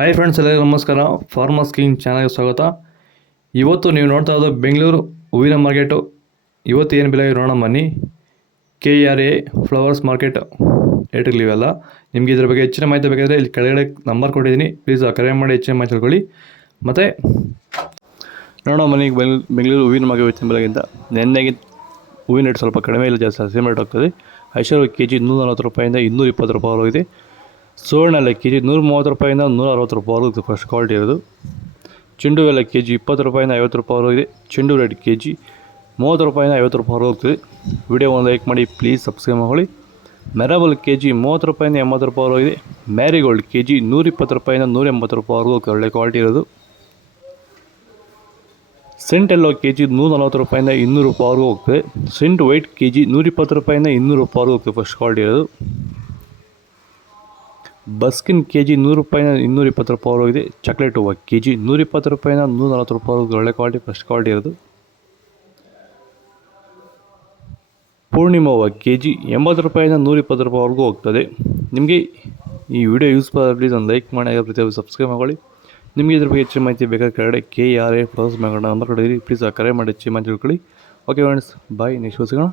Hi friends, ಎಲ್ಲರಿಗೂ ನಮಸ್ಕಾರ. Farmers king ಚಾನಲ್ಗೆ ಸ್ವಾಗತ. ಇವತ್ತು ನೀವು ನೋಡ್ತಾ ಇರೋದು ಬೆಂಗಳೂರು ಹೂವಿನ ಮಾರ್ಕೆಟು. ಇವತ್ತು ಏನು ಬೆಲೆ ನೋಡೋಣ ಬನ್ನಿ. KRA ಫ್ಲವರ್ಸ್ ಮಾರ್ಕೆಟ್ ರೇಟ್ಗಳಿವೆಲ್ಲ. ನಿಮಗೆ ಇದ್ರ ಬಗ್ಗೆ ಹೆಚ್ಚಿನ ಮಾಹಿತಿ ಬೇಕಾದರೆ ಇಲ್ಲಿ ಕೆಳಗಡೆ ನಂಬರ್ ಕೊಟ್ಟಿದ್ದೀನಿ, ಪ್ಲೀಸ್ ಕರೆ ಮಾಡಿ ಹೆಚ್ಚಿನ ಮಾಹಿತಿ ತಿಳ್ಕೊಳ್ಳಿ. ಮತ್ತು ನೋಡೋಣ ಬನ್ನಿ, ಬೆಂಗಳೂರು ಹೂವಿನ ಮಾರ್ಕೆಟ್ ಹೆಚ್ಚಿನ ಬೆಲೆಗಿಂತ ನೆನ್ನೆಗೆ ಹೂವಿನ ರೇಟ್ ಸ್ವಲ್ಪ ಕಡಿಮೆ ಇಲ್ಲ, ಜಾಸ್ತಿ ಸೇಮ್ ರೇಟ್ ಹೋಗ್ತದೆ. ಐಶ್ವರ್ಯ ಕೆ ಜಿ 140 ರೂಪಾಯಿಂದ 220 ರೂಪಾಯಿ ಹೋಗಿದೆ. ಸುವರ್ಣ ಎಲ್ಲ ಕೆ ಜಿ 130 ರೂಪಾಯಿಂದ 160 ರೂಪಾಯಿವರೆಗೂ ಫಸ್ಟ್ ಕ್ವಾಲಿಟಿ ಇರೋದು. ಚೆಂಡು ಎಲ್ಲ ಕೆ ಜಿ 20 ರೂಪಾಯಿಂದ 50 ರೂಪಾಯಿ ಹೋಗಿದೆ. ಚೆಂಡು ರೇಟ್ ಕೆ ಜಿ 30 ರೂಪಾಯಿಂದ 50 ರೂಪಾಯಿ ಹೋಗ್ತದೆ. ವಿಡಿಯೋ ಒಂದು ಲೈಕ್ ಮಾಡಿ, ಪ್ಲೀಸ್ ಸಬ್ಸ್ಕ್ರೈಬ್ ಮಾಡಿ. ಮೆರಬಲ್ ಕೆ ಜಿ 30 ರೂಪಾಯಿಂದ 80 ರೂಪಾಯಿ ಹೋಗಿದೆ. ಮ್ಯಾರಿಗೋಲ್ಡ್ ಕೆ ಜಿ 120 ರೂಪಾಯಿಂದ 180 ರೂಪಾಯಿವರೆಗೂ ಒಳ್ಳೆ ಕ್ವಾಲಿಟಿ ಇರೋದು. ಸೆಂಟ್ ಎಲ್ಲೋ ಕೆ ಜಿ 140 ರೂಪಾಯಿಂದ 200 ರೂಪಾಯಿವರೆಗೂ ಹೋಗ್ತದೆ. ಸೆಂಟ್ ವೈಟ್ ಕೆ ಜಿ 120 ರೂಪಾಯಿಂದ 200 ರೂಪಾಯಿವರೆಗೂ ಹೋಗ್ತದೆ ಫಸ್ಟ್ ಕ್ವಾಲಿಟಿ ಇರೋದು. ಬಸ್ಕಿನ್ ಕೆ ಜಿ 100 ರೂಪಾಯಿಂದ 220 ರೂಪಾಯಿ ಹೋಗಿದೆ. ಚಾಕ್ಲೇಟ್ ಹೂವು ಕೆ ಜಿ 120 ರೂಪಾಯಿಂದ 140 ರೂಪಾಯಿ ಒಳ್ಳೆ ಕ್ವಾಲಿಟಿ ಫಸ್ಟ್ ಕ್ವಾಲಿಟಿ ಇರೋದು. ಪೂರ್ಣಿಮಾ ಹೂವು ಕೆ ಜಿ 80 ರೂಪಾಯಿಂದ 120 ರೂಪಾಯಿವರೆಗೂ ಹೋಗ್ತದೆ. ನಿಮಗೆ ಈ ವಿಡಿಯೋ ಯೂಸ್ಫುಲ್ ಆದರೆ ಪ್ಲೀಸ್ ಒಂದು ಲೈಕ್ ಮಾಡಿ, ಪ್ರತಿಯೊಬ್ಬರು ಸಬ್ಸ್ಕ್ರೈಬ್ ಮಾಡಿ. ನಿಮಗೆ ಇದ್ರ ಬಗ್ಗೆ ಹೆಚ್ಚಿನ ಮಾಹಿತಿ ಬೇಕಾದ ಕೆಳಗಡೆ KRA ಫ್ಲವರ್ಸ್ ನಂಬರ್ ಕೊಟ್ಟಿದ್ದೀರಿ, ಪ್ಲೀಸ್ ಕರೆ ಮಾಡಿ ಹೆಚ್ಚಿನ ಮಾಹಿತಿ ತಿಳ್ಕೊಳ್ಳಿ. ಓಕೆ ಫ್ರೆಂಡ್ಸ್, ಬಾಯ್, ನೆಕ್ಸ್ಟ್ ಸಿಗೋಣ.